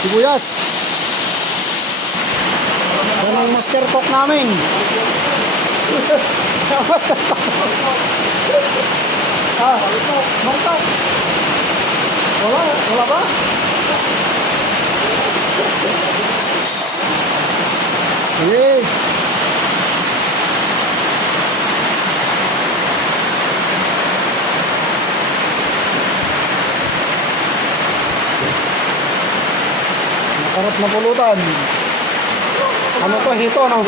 Sibuyas. Yan ang master cook namin. Master cook. Mantok. Wala ba? Sige. Masarap na pulutan. Ano to? Hito, no?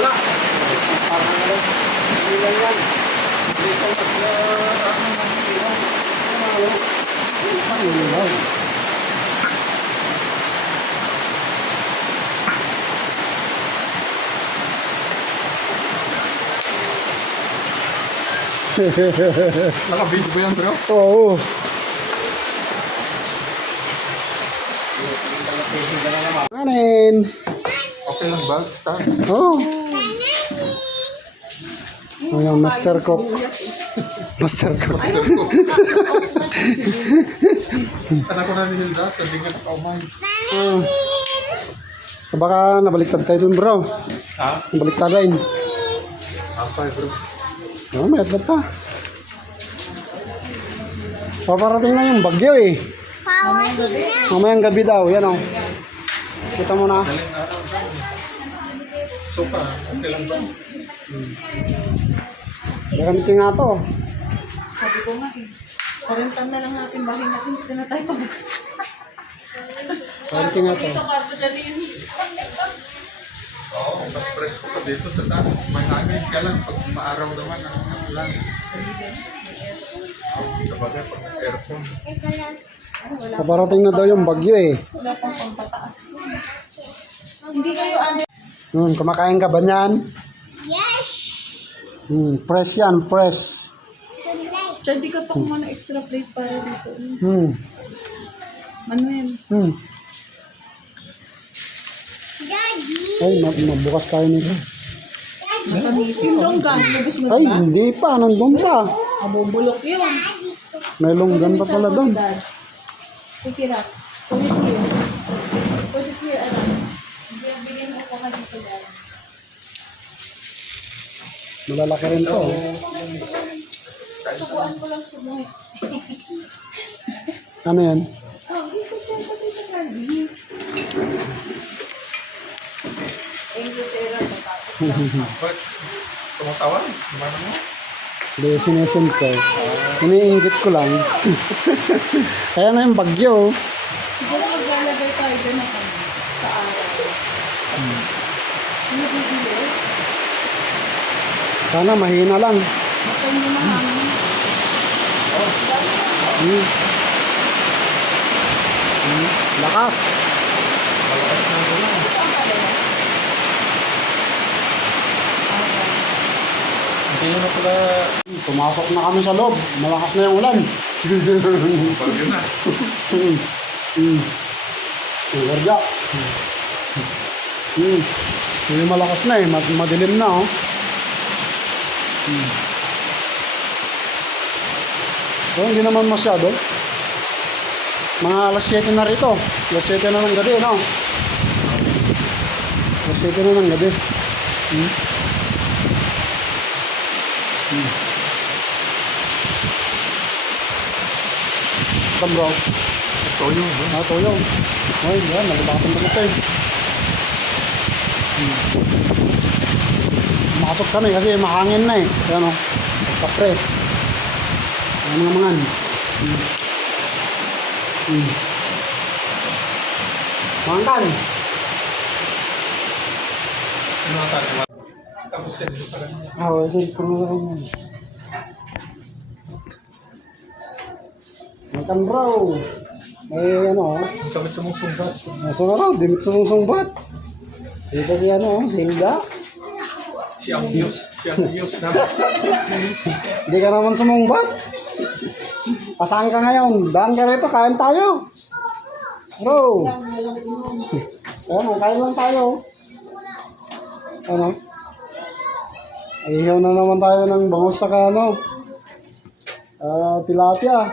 Nakabig ba yan, bro? Oo. Kanin. Okay lang ba? Start. Oo. Oh, yung master cook. Master cook. Anak ko na nila, tabingan pa umay. Baka nabaliktad tayo dun, bro. Ha? Nabaliktad rin. Okay, bro. Oh, may atlat pa. Paparating na yung bagyo eh. Mamayang gabi daw, yan o. Kita mo na. Daling araw, bro. Sopa, okay lang ba? Gamit nga to. Sabi ko nga eh. Kurentan na lang natin bahay natin. Dito na tayo pag... Gamit nga to. Ito karto dyan yung isa. Oo, mas presko pa dito sa taas. May hangin ka lang pag maaraw naman ang lang. Sabagay pag aircon. Paparating na daw yung bagyo eh. Wala pang pampataas. Hindi kayo ano. Kumakain ka ba niyan? Yes! Fresh yan, fresh. Diyan di ka pa kumana extra plate para dito. Manuel. Daddy! Ay, mabukas tayo nito. Matamis. Yung longgan. Lubos mo Ay, diba? hindi pa. Nandun pa. Mabubulok yun. May longgan pa pala doon. Kikirap. Pwede ko yun. Pwede ko yun. Bilhin mo ko ka dito dahil. Malalaki rin to. Sukuan ko lang sumuhi. Ano yan? Oh, dito siya sa dito Cardi. Thank you, Sarah. Ba't tumatawan? Gimana mo? Hindi, sinesim ko. Iniinggit ko lang. Kaya na yung bagyo. Siguro maglalagay tayo dyan na kami. Sa araw. Ano bibili? Sana mahina lang. Basta hindi mahangin. Lakas. Hindi nyo na pala Pumasok na kami sa loob. Malakas na yung ulan. bagyo na. Yung gardya. Hindi malakas na eh. Madilim na oh. So, hindi naman masyado. Mga alas 7 na rito. Alas 7 na ng gabi, no? Alas 7 na ng gabi. Ito bro. Toyo, bro. Toyo. Ay, yan. Nagabakatan na ito eh. Makasok kami kasi mahangin na eh. Ayan o. Kapre. Ayan mga mangan. Mangan. Ano ang tatawa? Tapos yan dito pala. Sige. Puro na rin yan. Mangan bro. Ano o. Ang kamit sa mong sunggat. Nasa nga raw. Dimit sumbat. Dito si si Hilda. Si Ambios na. Hindi ka naman sumumbat. Pasaan ka ngayon? Daan ka rito, kain tayo. Bro. Ayan, kain lang tayo. Ano? Ihaw na naman tayo ng bangus saka tilapia.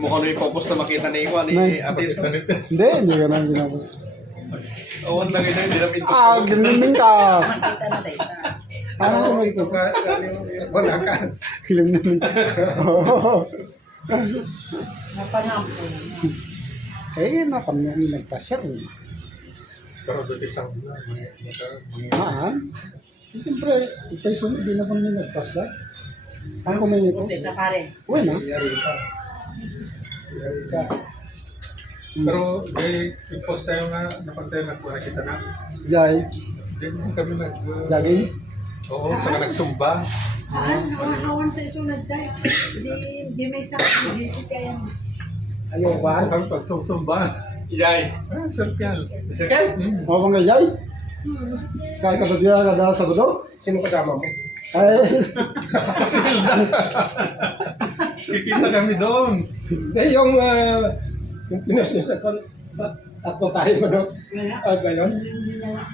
Kung ano yung focus na makita ni Iwan, Nay. ni Atis. Hindi ka na ginagawa. Awan lang ito, hindi namin ito. Ginaming ka. Makita na tayo na. Ano ko may Ito ka, wala ka. Ginaming. Oo. Napanampo. Eh, na kami nagpasyak. Pero dito isang Haan? Siyempre, ikay sunod, di na kami nagpasyak. Ang kumain ko. Pusit na pare. Uy na. Yari ka. Yari ka. Pero i-post tayo nga, napunta na kung nakita na. Jai. Hindi mo kami Jogging. Oo, saka nagsumba. Awan sa isunod tayo. Si may sa visit kaya mo. Ayaw ba? Kami pagsumba. Yay. Social. Second? Mga mga Jai. Kahit kapag yan kada Sabado. Sino kasama mo? Ay, Kikita kami doon. Hindi, yung pinos niyo sa tatlo tayo, ano? Wala. Ay, ba yun? Hindi na lang.